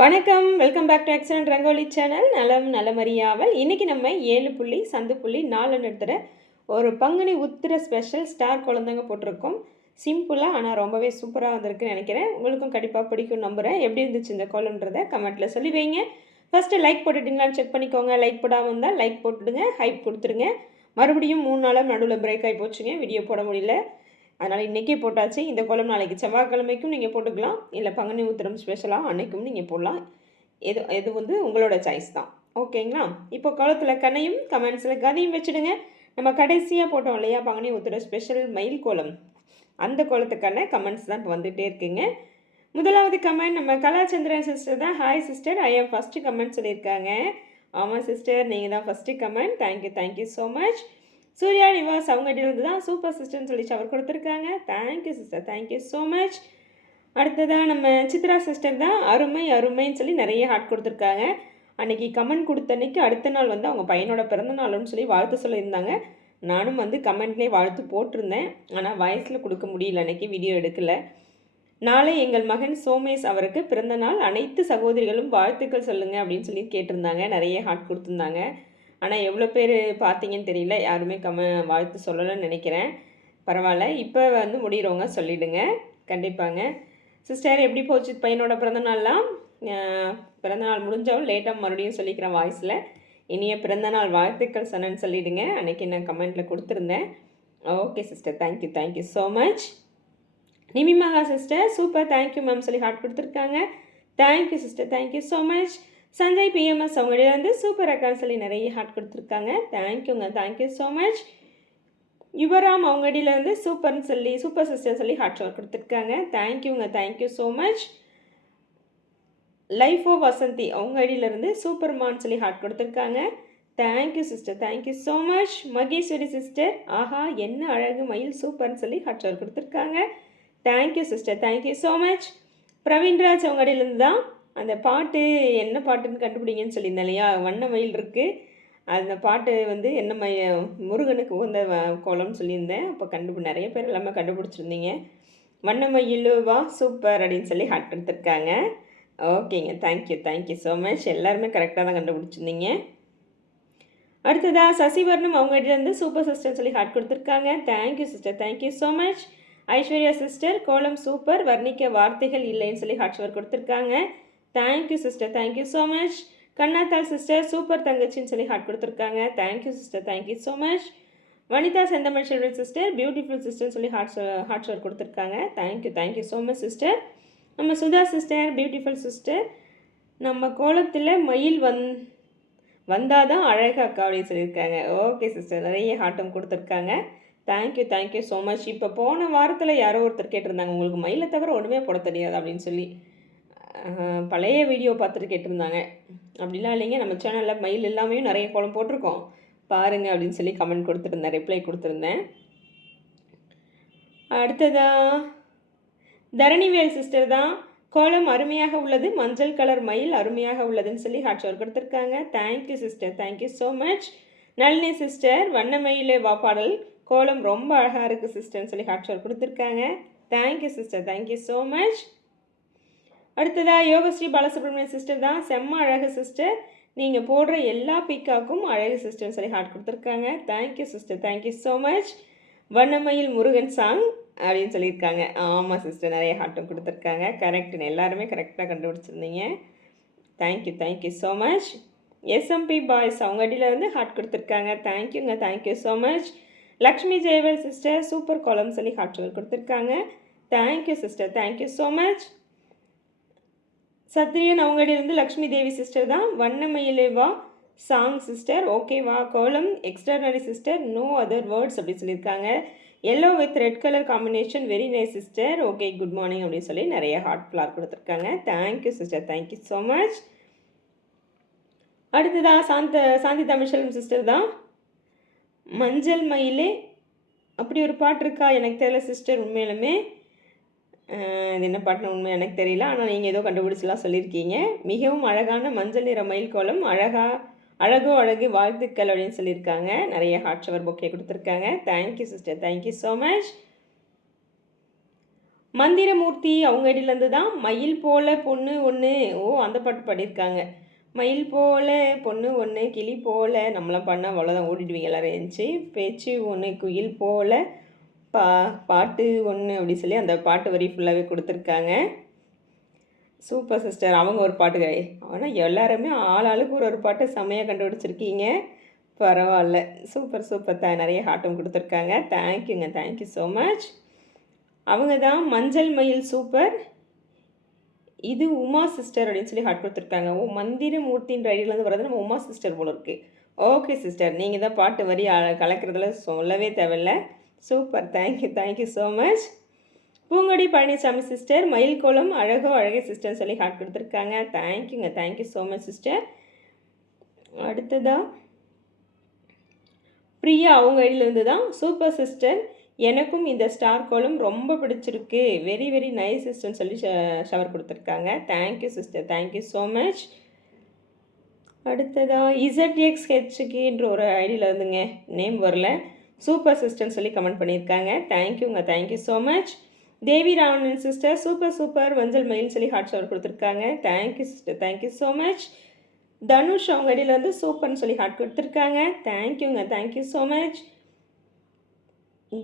வணக்கம். Welcome back to excellent Rangoli channel. நலம் நலமறியாவல். இன்றைக்கி நம்ம 7 புள்ளி சந்து புள்ளி 4 எடுத்துகிற ஒரு பங்குனி உத்திர ஸ்பெஷல் ஸ்டார் குழந்தைங்க போட்டிருக்கோம். சிம்பிளாக ஆனால் ரொம்பவே சூப்பராக வந்திருக்குன்னு நினைக்கிறேன். உங்களுக்கும் கண்டிப்பாக பிடிக்கும் நம்புகிறேன். எப்படி இருந்துச்சு இந்த கோலம்ன்றதை கமெண்ட்டில் சொல்லி வைங்க. ஃபஸ்ட்டு லைக் போட்டுட்டிங்களான்னு செக் பண்ணிக்கோங்க. லைக் போடாமல் இருந்தால் லைக் போட்டுடுங்க, ஹைப் கொடுத்துருங்க. மறுபடியும் 3 நாளாக நடுவில் பிரேக் ஆகி போச்சுங்க, வீடியோ போட முடியல. அதனால் இன்றைக்கே போட்டாச்சு. இந்த கோலம் நாளைக்கு செவ்வாய்க்கிழமைக்கும் நீங்கள் போட்டுக்கலாம், இல்லை பங்குனி உத்திரம் ஸ்பெஷலாக அன்றைக்கும் நீங்கள் போடலாம். எது வந்து உங்களோட சாய்ஸ் தான். ஓகேங்களா? இப்போ கோலத்தில் கண்ணையும் கமெண்ட்ஸில் கதையும் வச்சுடுங்க. நம்ம கடைசியாக போட்டோம் இல்லையா பங்குனி உத்திரம் ஸ்பெஷல் மயில் கோலம், அந்த கோலத்துக்கான கமெண்ட்ஸ் தான் இப்போ வந்துகிட்டே இருக்குங்க. முதலாவது கமெண்ட் நம்ம கலாச்சந்திரன் சிஸ்டர் தான். Hi sister, I am first comment சொல்லியிருக்காங்க. ஆமாம் சிஸ்டர், நீங்கள் தான் first comment. Thank you so much. Surya Nivas அவங்ககிட்ட தான் சூப்பர் சிஸ்டர்னு சொல்லி அவர் கொடுத்துருக்காங்க. Thank you sister, thank you so much. அடுத்ததாக நம்ம சித்ரா சிஸ்டர் தான் அருமைன்னு சொல்லி நிறைய ஹார்ட் கொடுத்துருக்காங்க. அன்றைக்கி கமெண்ட் கொடுத்த அன்றைக்கி அடுத்த நாள் வந்து அவங்க பையனோட பிறந்த நாள்னு சொல்லி வாழ்த்து சொல்லியிருந்தாங்க. நானும் வந்து கமெண்ட்லேயே வாழ்த்து போட்டிருந்தேன், ஆனால் வாய்ஸில் கொடுக்க முடியல, அன்றைக்கி வீடியோ எடுக்கலை. நாளை எங்கள் மகன் சோமேஷ் அவருக்கு பிறந்த நாள், அனைத்து சகோதரிகளும் வாழ்த்துக்கள் சொல்லுங்கள் அப்படின்னு சொல்லி கேட்டிருந்தாங்க. நிறைய ஹார்ட் கொடுத்துருந்தாங்க. ஆனால் எவ்வளோ பேர் பார்த்தீங்கன்னு தெரியல, யாருமே வாழ்த்து சொல்லலைன்னு நினைக்கிறேன். பரவாயில்ல, இப்போ வந்து முடிகிறவங்க சொல்லிவிடுங்க கண்டிப்பாங்க. சிஸ்டர் எப்படி போச்சு பையனோட பிறந்தநாள்லாம்? பிறந்தநாள் முடிஞ்சவள் லேட்டாக மறுபடியும் சொல்லிக்கிறேன் வாய்ஸில். இனிய பிறந்தநாள் வாழ்த்துக்கள் சொன்னேன்னு சொல்லிவிடுங்க. அன்றைக்கி நான் கமெண்ட்டில் கொடுத்துருந்தேன். Okay sister, thank you so much. நிமிமகா சிஸ்டர் சூப்பர், தேங்க்யூ மேம் சொல்லி ஹார்ட் கொடுத்துருக்காங்க. தேங்க்யூ சிஸ்டர், தேங்க்யூ ஸோ மச். சஞ்சய் பிஎம்எஸ் அவங்கள்ட்ட வந்து சூப்பர் அக்கான்னு சொல்லி நிறைய ஹார்ட் கொடுத்துருக்காங்க. Thank you so much. யுவராம் அவங்கடியிலேருந்து சூப்பர்னு சொல்லி சூப்பர் சிஸ்டர் சொல்லி ஹார்ட் ஷாட் கொடுத்துருக்காங்க. Thank you so much. Life of Vasanthi அவங்க ஐடியிலேருந்து சூப்பர்மான்னு சொல்லி ஹார்ட் கொடுத்துருக்காங்க. Thank you sister, thank you so much. Maheswari sister ஆஹா என்ன அழகு மயில் சூப்பர்னு சொல்லி ஹார்ட் ஷாட் கொடுத்துருக்காங்க. Thank you sister, thank you so much. Praveenraj அவங்க ஐடியிலேருந்து தான் அந்த பாட்டு என்ன பாட்டுன்னு கண்டுபிடிங்கன்னு சொல்லியிருந்தேன் இல்லையா, வண்ண மயில் இருக்குது. அந்த பாட்டு வந்து என்ன முருகனுக்கு உகந்த கோலம்னு சொல்லியிருந்தேன். அப்போ நிறைய பேர் எல்லாமே கண்டுபிடிச்சிருந்தீங்க. வண்ண மயில் வா சூப்பர் அப்படின்னு சொல்லி ஹார்ட் எடுத்துருக்காங்க. ஓகேங்க, தேங்க்யூ ஸோ மச். எல்லாருமே கரெக்டாக தான் கண்டுபிடிச்சிருந்தீங்க. அடுத்ததாக சசிவர்ணம் அவங்க இருந்து சூப்பர் சிஸ்டர் சொல்லி ஹார்ட் கொடுத்துருக்காங்க. Thank you sister, thank you so much. Aishwarya sister கோலம் சூப்பர், வர்ணிக்க வார்த்தைகள் இல்லைன்னு சொல்லி ஹார்ட் ஷவர் கொடுத்துருக்காங்க. Thank you sister, thank you so much. Kannathal sister super தங்கச்சின்னு சொல்லி ஹார்ட் கொடுத்துருக்காங்க. Thank you sister, thank you so much. Vanitha Senthamizh Selvan sister beautiful சிஸ்டர்னு சொல்லி ஹார்ட் ஷவர் கொடுத்துருக்காங்க. Thank you so much sister. நம்ம சுதா சிஸ்டர் பியூட்டிஃபுல் சிஸ்டர், நம்ம கோலத்தில் மயில் வந்தால் தான் அழகாக்கா அப்படின்னு சொல்லியிருக்காங்க. ஓகே சிஸ்டர், நிறைய ஹார்ட்டும் கொடுத்துருக்காங்க. Thank you so much. இப்போ போன வாரத்தில் யாரோ ஒருத்தர் கேட்டிருந்தாங்க, உங்களுக்கு மயிலை தவிர ஒன்றுமே போட தெரியாது அப்படின்னு சொல்லி. பழைய வீடியோ பார்த்துட்டு கேட்டிருந்தாங்க. அப்படிலாம் இல்லைங்க, நம்ம சேனலில் மயில் எல்லாமே நிறைய கோலம் போட்டிருக்கோம் பாருங்கள் அப்படின்னு சொல்லி கமெண்ட் கொடுத்துருந்தேன், ரிப்ளை கொடுத்துருந்தேன். அடுத்ததாக தரணிவேல் சிஸ்டர் தான் கோலம் அருமையாக உள்ளது, மஞ்சள் கலர் மயில் அருமையாக உள்ளதுன்னு சொல்லி ஹார்ட் ஷவர் கொடுத்துருக்காங்க. Thank you sister, thank you so much. Nalini sister வண்ண மயிலே வா பாடல் கோலம் ரொம்ப அழகாக இருக்குது சிஸ்டர்னு சொல்லி ஹார்ட் ஷவர் கொடுத்துருக்காங்க. Thank you sister, thank you so much. அடுத்ததாக யோகஸ்ரீ பாலசுப்ரமணியன் சிஸ்டர் தான் செம்ம அழகு சிஸ்டர், நீங்கள் போடுற எல்லா பிக்காக்கும் அழகு சிஸ்டர்னு சொல்லி ஹார்ட் கொடுத்துருக்காங்க. Thank you sister, thank you so much. வண்ணமயில் முருகன் சாங் அப்படின்னு சொல்லியிருக்காங்க. ஆமாம் சிஸ்டர், நிறைய ஹார்ட்டும் கொடுத்துருக்காங்க. கரெக்டுன்னு எல்லாருமே கரெக்டாக கண்டுபிடிச்சிருந்தீங்க. Thank you so much. SMB boys அவங்க அடியிலேருந்து ஹார்ட் கொடுத்துருக்காங்க. Thank you so much. Lakshmi Jayavel sister super கோலம் சொல்லி ஹார்ட் கொடுத்துருக்காங்க. Thank you sister, thank you so much. Sathriyan அவங்கடியிலிருந்து லக்ஷ்மி தேவி சிஸ்டர் தான் வண்ணமயிலே வா சாங் சிஸ்டர் ஓகேவா கோலம் extraordinary sister no other words அப்படி சொல்லியிருக்காங்க. Yellow with red colour combination very nice sister okay good morning அப்படின்னு சொல்லி நிறைய ஹார்ட் ஃப்ளார் கொடுத்துருக்காங்க. Thank you sister, thank you so much. அடுத்ததாக சாந்தி தமிழ்செல்வம் சிஸ்டர் தான் மஞ்சள் மயிலே அப்படி ஒரு பாட்டு இருக்கா எனக்கு தெரியல சிஸ்டர், உண்மையிலுமே இது என்ன பாட்டுன்னு உண்மை எனக்கு தெரியல, ஆனால் நீங்கள் ஏதோ கண்டுபிடிச்சலாம் சொல்லியிருக்கீங்க. மிகவும் அழகான மஞ்சள் நிற மயில் கோலம் அழகோ அழகு வாழ்த்துக்கள் அப்படின்னு சொல்லியிருக்காங்க. நிறைய ஹார்ட் ஷவர் பொக்கே கொடுத்துருக்காங்க. Thank you sister, thank you so much. Manthiramoorthy அவங்க ஐடியிலேருந்து தான் மயில் போல பொண்ணு ஒன்று. ஓ, அந்த பாட்டு பாடியிருக்காங்க. மயில் போல பொண்ணு ஒன்று, கிளி போல, நம்மளாம் பண்ணால் அவ்வளோதான், ஓடிடுவீங்க எல்லாரும் எழுந்துச்சி. பேச்சு ஒன்று, குயில் போல, பாட்டு ஒன்று அப்படி சொல்லி அந்த பாட்டு வரி ஃபுல்லாகவே கொடுத்துருக்காங்க. Super sister. அவங்க ஒரு பாட்டு ஆனால் எல்லாருமே ஆளுக்கு ஒரு பாட்டை செம்மையாக கண்டுபிடிச்சிருக்கீங்க. பரவாயில்ல, சூப்பர் சூப்பர். நிறைய ஹார்ட்டும் கொடுத்துருக்காங்க. தேங்க்யூங்க, தேங்க்யூ ஸோ மச். அவங்க தான் மஞ்சள் மயில் சூப்பர். இது உமா சிஸ்டர் அப்படின்னு சொல்லி ஹார்ட் கொடுத்துருக்காங்க. ஓ, மந்திரமூர்த்தின்ற ஐடியிலேருந்து வர்றது நம்ம உமா சிஸ்டர் போல இருக்குது. ஓகே சிஸ்டர், நீங்கள் தான் பாட்டு வரி கலக்கிறதுல சொல்லவே தேவையில்ல. Super, thank you, thank you so much. Poongodi Palanisamy sister, மயில் கோலம் அழகோ அழகே சிஸ்டர் சொல்லி ஹார்ட் கொடுத்துருக்காங்க. தேங்க்யூங்க, தேங்க்யூ ஸோ மச் சிஸ்டர். அடுத்ததா பிரியா அவங்க ஐடியிலேருந்து தான் சூப்பர் சிஸ்டர், எனக்கும் இந்த ஸ்டார் கோலம் ரொம்ப பிடிச்சிருக்கு, வெரி வெரி நைஸ் சிஸ்டர்னு சொல்லி ஷவர் கொடுத்துருக்காங்க. Thank you sister, thank you so much. அடுத்ததாக ZXHKன்ற ஒரு ஐடியில் இருந்துங்க, நேம் வரல, சூப்பர் சிஸ்டர்னு சொல்லி கமெண்ட் பண்ணியிருக்காங்க. தேங்க்யூங்க, thank you so much. Devi Ravanan sister, super super மஞ்சள் மயில் சொல்லி ஹார்ட் ஷவர் கொடுத்துருக்காங்க. Thank you sister, thank you so much. Dhanush அவங்க ஐடியிலேருந்து சூப்பர்னு சொல்லி ஹார்ட் கொடுத்துருக்காங்க. தேங்க்யூங்க, thank you so much.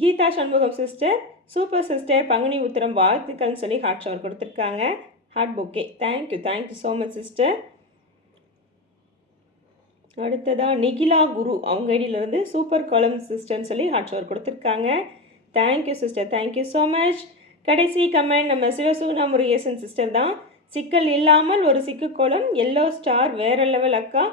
Geetha Shanmugam sister, super sister, Panguni Uthiram வாழ்த்துக்கள்னு சொல்லி ஹார்ட் ஷவர் கொடுத்துருக்காங்க. Heart bouquet. Thank you, thank you so much sister. அடுத்ததாக நிகிலா குரு அவங்க ஐடியிலேருந்து சூப்பர் கோலம் சிஸ்டர்னு சொல்லி ஹார்ட் ஷவர் கொடுத்துருக்காங்க. Thank you sister, thank you so much. கடைசி கமெண்ட் நம்ம சிவசூனா முருகேசன் சிஸ்டர் தான். சிக்கல் இல்லாமல் ஒரு சிக்கு கோலம், எல்லோ ஸ்டார், வேற லெவல் அக்கா,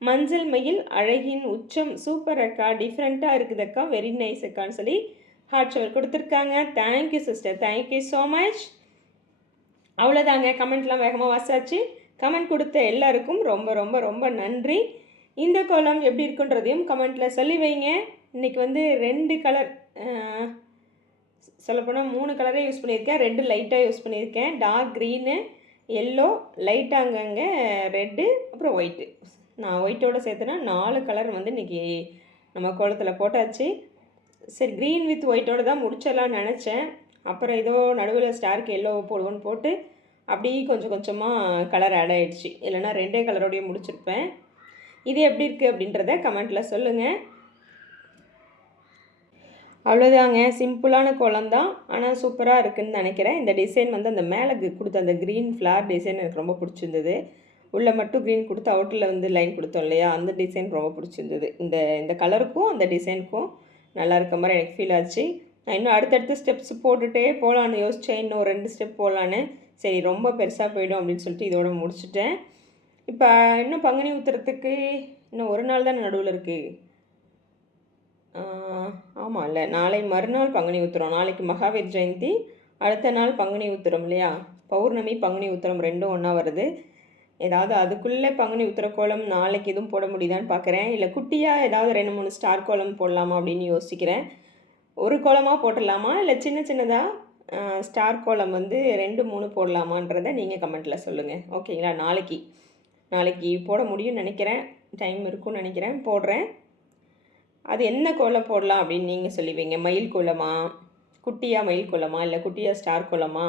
மஞ்சள் மயில் அழகின் உச்சம், சூப்பர் அக்கா, டிஃப்ரெண்ட்டாக இருக்குது அக்கா, வெரி நைஸ் அக்கான்னு சொல்லி ஹார்ட் ஷவர் கொடுத்துருக்காங்க. Thank you sister, thank you so much. அவ்வளோதாங்க, கமெண்ட்லாம் வேகமாக வாசாச்சு. கமெண்ட் கொடுத்த எல்லாருக்கும் ரொம்ப ரொம்ப ரொம்ப நன்றி. இந்த கோலம் எப்படி இருக்குன்றதையும் கமெண்ட்டில் சொல்லி வைங்க. இன்றைக்கி வந்து 2 கலர், சொல்லப்போனால் 3 கலரே யூஸ் பண்ணியிருக்கேன். 2 லைட்டாக யூஸ் பண்ணியிருக்கேன். டார்க் க்ரீனு, எல்லோ, லைட்டாக அங்கங்கே ரெட்டு, அப்புறம் ஒயிட்டு. நான் ஒயிட்டோடு சேர்த்துனா 4 கலர் வந்து இன்றைக்கி நம்ம கோலத்தில் போட்டாச்சு. சரி, க்ரீன் வித் ஒயிட்டோடு தான் முடிச்சிடலான்னு நினச்சேன். அப்புறம் ஏதோ நடுவில் ஸ்டாருக்கு எல்லோ போடுவோன்னு போட்டு அப்படியே கொஞ்சம் கொஞ்சமாக கலர் ஆட் ஆகிடுச்சு. இல்லைனா 2 கலரோடையே முடிச்சிருப்பேன். இது எப்படி இருக்குது அப்படின்றத கமெண்ட்டில் சொல்லுங்கள். அவ்வளோதாங்க, சிம்பிளான கோலம் தான், ஆனால் சூப்பராக இருக்குதுன்னு நினைக்கிறேன். இந்த டிசைன் வந்து அந்த மேலே கொடுத்த அந்த க்ரீன் ஃப்ளார் டிசைன் எனக்கு ரொம்ப பிடிச்சிருந்தது. உள்ளே மட்டும் க்ரீன் கொடுத்து அவுட்டில் வந்து லைன் கொடுத்தோம் இல்லையா, அந்த டிசைன் ரொம்ப பிடிச்சிருந்தது. இந்த கலருக்கும் அந்த டிசைனுக்கும் நல்லா இருக்க மாதிரி எனக்கு ஃபீல் ஆச்சு. நான் இன்னும் அடுத்தடுத்து ஸ்டெப்ஸ் போட்டுகிட்டே போகலான்னு யோசித்தேன். இன்னும் 2 ஸ்டெப் போகலான்னு. சரி, ரொம்ப பெருசாக போயிடும் அப்படின்னு சொல்லிட்டு இதோட முடிச்சுட்டேன். இப்போ இன்னும் பங்குனி உத்திரத்துக்கு இன்னும் 1 நாள் தான் நடுவில் இருக்குது. ஆமாம், இல்லை, நாளை மறுநாள் பங்குனி உத்திரம். நாளைக்கு மகாவீர் ஜெயந்தி, அடுத்த நாள் பங்குனி உத்திரம் இல்லையா. பௌர்ணமி பங்குனி உத்திரம் 2ம் ஒன்றா வருது. ஏதாவது அதுக்குள்ளே பங்குனி உத்திர கோலம் நாளைக்கு எதுவும் போட முடியுதான்னு பார்க்குறேன். இல்லை குட்டியாக ஏதாவது 2-3 ஸ்டார் கோலம் போடலாமா அப்படின்னு யோசிக்கிறேன். ஒரு கோலமாக போட்டுடலாமா, இல்லை சின்ன சின்னதாக ஸ்டார் கோலம் வந்து 2-3 போடலாமான்றதை நீங்கள் கமெண்ட்டில் சொல்லுங்கள். ஓகேங்களா. நாளைக்கு போட முடியும்னு நினைக்கிறேன். டைம் இருக்கும்னு நினைக்கிறேன். போடுறேன். அது என்ன கோலம் போடலாம் அப்படின்னு நீங்கள் சொல்லுவீங்க. மயில் கோலமா, குட்டியாக மயில் கோலமா, இல்லை குட்டியாக ஸ்டார் கோலமா,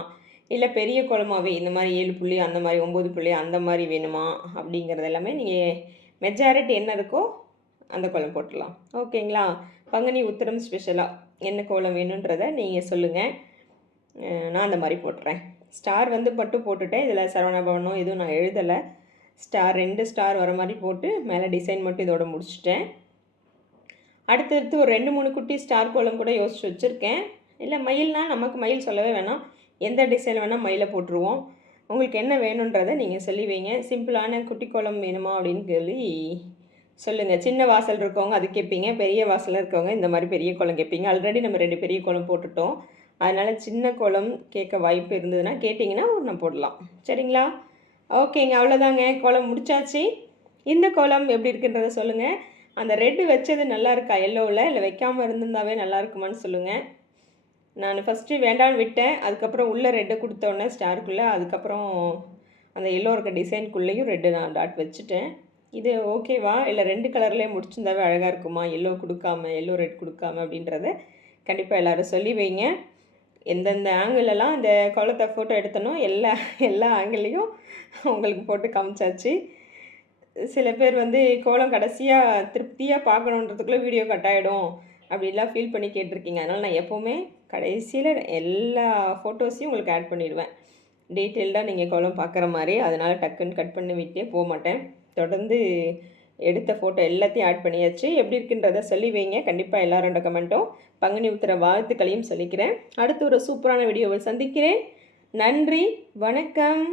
இல்லை பெரிய கோலமாகவே இந்த மாதிரி 7 புள்ளி அந்த மாதிரி 9 புள்ளி அந்த மாதிரி வேணுமா அப்படிங்கிறது எல்லாமே நீங்கள் மெஜாரிட்டி என்ன இருக்கோ அந்த கோலம் போட்டுடலாம். ஓகேங்களா. பங்குனி உத்திரம் ஸ்பெஷலாக என்ன கோலம் வேணுன்றதை நீங்கள் சொல்லுங்கள். நான் அந்த மாதிரி போட்டுறேன். ஸ்டார் வந்து மட்டும் போட்டுட்டேன். இதில் சரவணபவனோ எதுவும் நான் எழுதலை. ஸ்டார் 2 ஸ்டார் வர மாதிரி போட்டு மேலே டிசைன் மட்டும் இதோட முடிச்சுட்டேன். அடுத்தடுத்து ஒரு 2-3 குட்டி ஸ்டார் கோலம் கூட யோசிச்சு வச்சுருக்கேன். இல்லை மயில்னால் நமக்கு மயில் சொல்லவே வேணாம், எந்த டிசைன் வேணால் மயிலை போட்டுருவோம். உங்களுக்கு என்ன வேணுன்றதை நீங்கள் சொல்லி வைங்க. சிம்பிளான குட்டி கோலம் வேணுமா அப்படின்னு சொல்லி சொல்லுங்கள். சின்ன வாசல் இருக்கவங்க அது கேட்பீங்க, பெரிய வாசலில் இருக்கவங்க இந்த மாதிரி பெரிய கோலம் கேட்பீங்க. ஆல்ரெடி நம்ம 2 பெரிய கோலம் போட்டுட்டோம். அதனால் சின்ன கோலம் கேட்க வாய்ப்பு இருந்ததுன்னா கேட்டிங்கன்னா நான் போடலாம். சரிங்களா. ஓகேங்க, அவ்வளோதாங்க, கோலம் முடிச்சாச்சு. இந்த கோலம் எப்படி இருக்குன்றதை சொல்லுங்கள். அந்த ரெட்டு வச்சது நல்லா இருக்கா எல்லோவில், இல்லை வைக்காமல் இருந்திருந்தாவே நல்லா இருக்குமான்னு சொல்லுங்கள். நான் ஃபஸ்ட்டு வேண்டான்னு விட்டேன். அதுக்கப்புறம் உள்ளே ரெட்டை கொடுத்தோன்னே ஸ்டாருக்குள்ளே, அதுக்கப்புறம் அந்த எல்லோ இருக்க டிசைனுக்குள்ளேயும் ரெட்டு நான் டாட் வச்சுட்டேன். இது ஓகேவா, இல்லை 2 கலர்லேயே முடிச்சிருந்தாவே அழகாக இருக்குமா, எல்லோ கொடுக்காம எல்லோ ரெட் கொடுக்காம அப்படின்றத கண்டிப்பாக எல்லோரும் சொல்லி வைங்க. எந்தெந்த ஆங்கிளெல்லாம் அந்த கோலத்தை ஃபோட்டோ எடுத்தனோ எல்லா எல்லா ஆங்கிள்லேயும் உங்களுக்கு போட்டு காமிச்சாச்சு. சில பேர் வந்து கோலம் கடைசியாக திருப்தியாக பார்க்கணுன்றதுக்குள்ளே வீடியோ கட் ஆகிடும் அப்படிலாம் ஃபீல் பண்ணி கேட்டிருக்கீங்க. அதனால் நான் எப்போவுமே கடைசியில் எல்லா ஃபோட்டோஸையும் உங்களுக்கு ஆட் பண்ணிடுவேன். டீட்டெயில்டாக நீங்கள் கோலம் பார்க்குற மாதிரி. அதனால் டக்குன்னு கட் பண்ணி விட்டே போக மாட்டேன். தொடர்ந்து எடுத்த ஃபோட்டோ எல்லாத்தையும் ஆட் பண்ணியாச்சு. எப்படி இருக்குன்றதை சொல்லி வைங்க. கண்டிப்பாக எல்லாரோட கமெண்ட்டும் பங்குனி உத்திர வாழ்த்துக்களையும் சொல்லிக்கிறேன். அடுத்து ஒரு சூப்பரான வீடியோவில் சந்திக்கிறேன். நன்றி, வணக்கம்.